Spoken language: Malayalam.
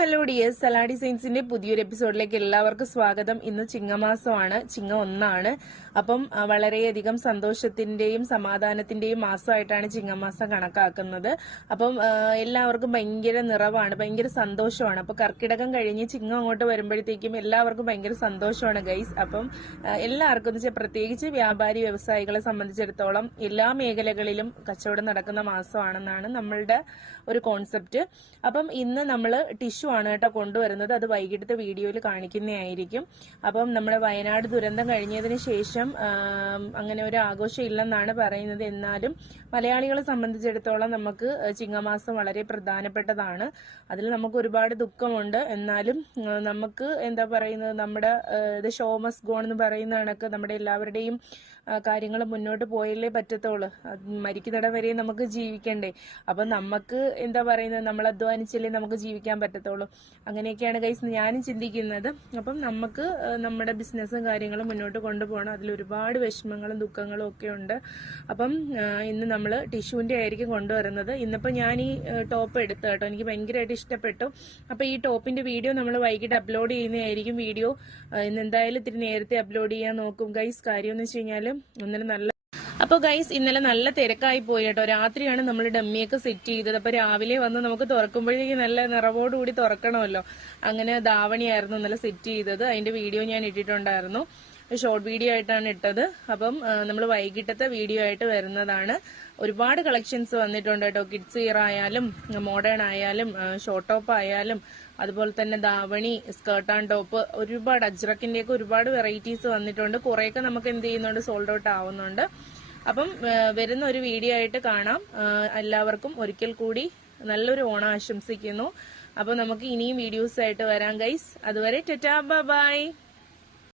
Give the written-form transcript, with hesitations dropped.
ഹലോ ഡിയേഴ്സ്, സലാ ഡിസൈൻസിന്റെ പുതിയൊരു എപ്പിസോഡിലേക്ക് എല്ലാവർക്കും സ്വാഗതം. ഇന്ന് ചിങ്ങമാസമാണ്, ചിങ്ങം 1. അപ്പം വളരെയധികം സന്തോഷത്തിന്റെയും സമാധാനത്തിന്റെയും മാസമായിട്ടാണ് ചിങ്ങമാസം കണക്കാക്കുന്നത്. അപ്പം എല്ലാവർക്കും ഭയങ്കര നിറവാണ്, ഭയങ്കര സന്തോഷമാണ്. അപ്പൊ കർക്കിടകം കഴിഞ്ഞ് ചിങ്ങം അങ്ങോട്ട് വരുമ്പോഴത്തേക്കും എല്ലാവർക്കും ഭയങ്കര സന്തോഷമാണ് ഗൈസ്. അപ്പം എല്ലാവർക്കും എന്ന് വെച്ചാൽ പ്രത്യേകിച്ച് വ്യാപാരി വ്യവസായികളെ സംബന്ധിച്ചിടത്തോളം എല്ലാ മേഖലകളിലും കച്ചവടം നടക്കുന്ന മാസമാണെന്നാണ് നമ്മളുടെ ഒരു കോൺസെപ്റ്റ്. അപ്പം ഇന്ന് നമ്മൾ ടിഷ്യൂ ആണ് കേട്ടോ കൊണ്ടുവരുന്നത്. അത് വൈകിട്ടത്തെ വീഡിയോയിൽ കാണിക്കുന്നതായിരിക്കും. അപ്പം നമ്മുടെ വയനാട് ദുരന്തം കഴിഞ്ഞതിന് ശേഷം അങ്ങനെ ഒരു ആഘോഷം ഇല്ലെന്നാണ് പറയുന്നത്. എന്നാലും മലയാളികളെ സംബന്ധിച്ചിടത്തോളം നമുക്ക് ചിങ്ങമാസം വളരെ പ്രധാനപ്പെട്ടതാണ്. അതിൽ നമുക്ക് ഒരുപാട് ദുഃഖമുണ്ട്. എന്നാലും നമുക്ക് എന്താ പറയുന്നത്, നമ്മുടെ ഷോ മസ്റ്റ് ഗോ എന്ന് പറയുന്ന കണക്ക് നമ്മുടെ എല്ലാവരുടെയും കാര്യങ്ങൾ മുന്നോട്ട് പോയല്ലേ പറ്റത്തുള്ളൂ. മരിക്കുന്നിടം വരെ നമുക്ക് ജീവിക്കണ്ടേ. അപ്പം നമുക്ക് എന്താ പറയുന്നത്, നമ്മൾ അധ്വാനിച്ചല്ലേ നമുക്ക് ജീവിക്കാൻ പറ്റത്തുള്ളൂ. അങ്ങനെയൊക്കെയാണ് ഗൈസ് ഞാനും ചിന്തിക്കുന്നത്. അപ്പം നമുക്ക് നമ്മുടെ ബിസിനസ്സും കാര്യങ്ങളും മുന്നോട്ട് കൊണ്ടുപോകണം. അതിൽ ഒരുപാട് വിഷമങ്ങളും ദുഃഖങ്ങളും ഒക്കെ ഉണ്ട്. അപ്പം ഇന്ന് നമ്മൾ ടിഷ്യൂവിന്റെ ആയിരിക്കും കൊണ്ടുവരുന്നത്. ഇന്നിപ്പോൾ ഞാൻ ഈ ടോപ്പ് എടുത്തു കേട്ടോ, എനിക്ക് ഭയങ്കരമായിട്ട് ഇഷ്ടപ്പെട്ടു. അപ്പം ഈ ടോപ്പിന്റെ വീഡിയോ നമ്മൾ വൈകിട്ട് അപ്ലോഡ് ചെയ്യുന്നതായിരിക്കും. വീഡിയോ ഇന്ന് എന്തായാലും ഇത്തിരി നേരത്തെ അപ്ലോഡ് ചെയ്യാൻ നോക്കും ഗൈസ്. കാര്യം എന്ന് വെച്ച് കഴിഞ്ഞാൽ അപ്പൊ ഗൈസ് ഇന്നലെ നല്ല തിരക്കായി പോയി കേട്ടോ. രാത്രിയാണ് നമ്മൾ ഡമ്മിയൊക്കെ സെറ്റ് ചെയ്തത്. അപ്പൊ രാവിലെ വന്ന് നമുക്ക് തുറക്കുമ്പോഴേക്കും നല്ല നിറവോടുകൂടി തുറക്കണമല്ലോ. അങ്ങനെ ധാവണിയായിരുന്നു ഇന്നലെ സെറ്റ് ചെയ്തത്. അതിന്റെ വീഡിയോ ഞാൻ ഇട്ടിട്ടുണ്ടായിരുന്നു, ഷോർട്ട് വീഡിയോ ആയിട്ടാണ് ഇട്ടത്. അപ്പം നമ്മൾ വൈകിട്ടത്തെ വീഡിയോ ആയിട്ട് വരുന്നതാണ്. ഒരുപാട് കളക്ഷൻസ് വന്നിട്ടുണ്ട് കേട്ടോ. കിഡ്സ് വെയർ ആയാലും മോഡേൺ ആയാലും ഷോർട്ട് ടോപ്പ് ആയാലും അതുപോലെ തന്നെ ധാവണി, സ്കേർട്ട് ആൻഡ് ടോപ്പ്, ഒരുപാട് അജ്രക്കിന്റെയൊക്കെ ഒരുപാട് വെറൈറ്റീസ് വന്നിട്ടുണ്ട്. കുറെയൊക്കെ നമുക്ക് എന്ത് ചെയ്യുന്നുണ്ട്, സോൾഡ് ഔട്ട് ആവുന്നുണ്ട്. അപ്പം വരുന്ന ഒരു വീഡിയോ ആയിട്ട് കാണാം. എല്ലാവർക്കും ഒരിക്കൽ കൂടി നല്ലൊരു ഓണം ആശംസിക്കുന്നു. അപ്പൊ നമുക്ക് ഇനിയും വീഡിയോസ് ആയിട്ട് വരാം ഗൈസ്. അതുവരെ ടാറ്റാ ബൈ.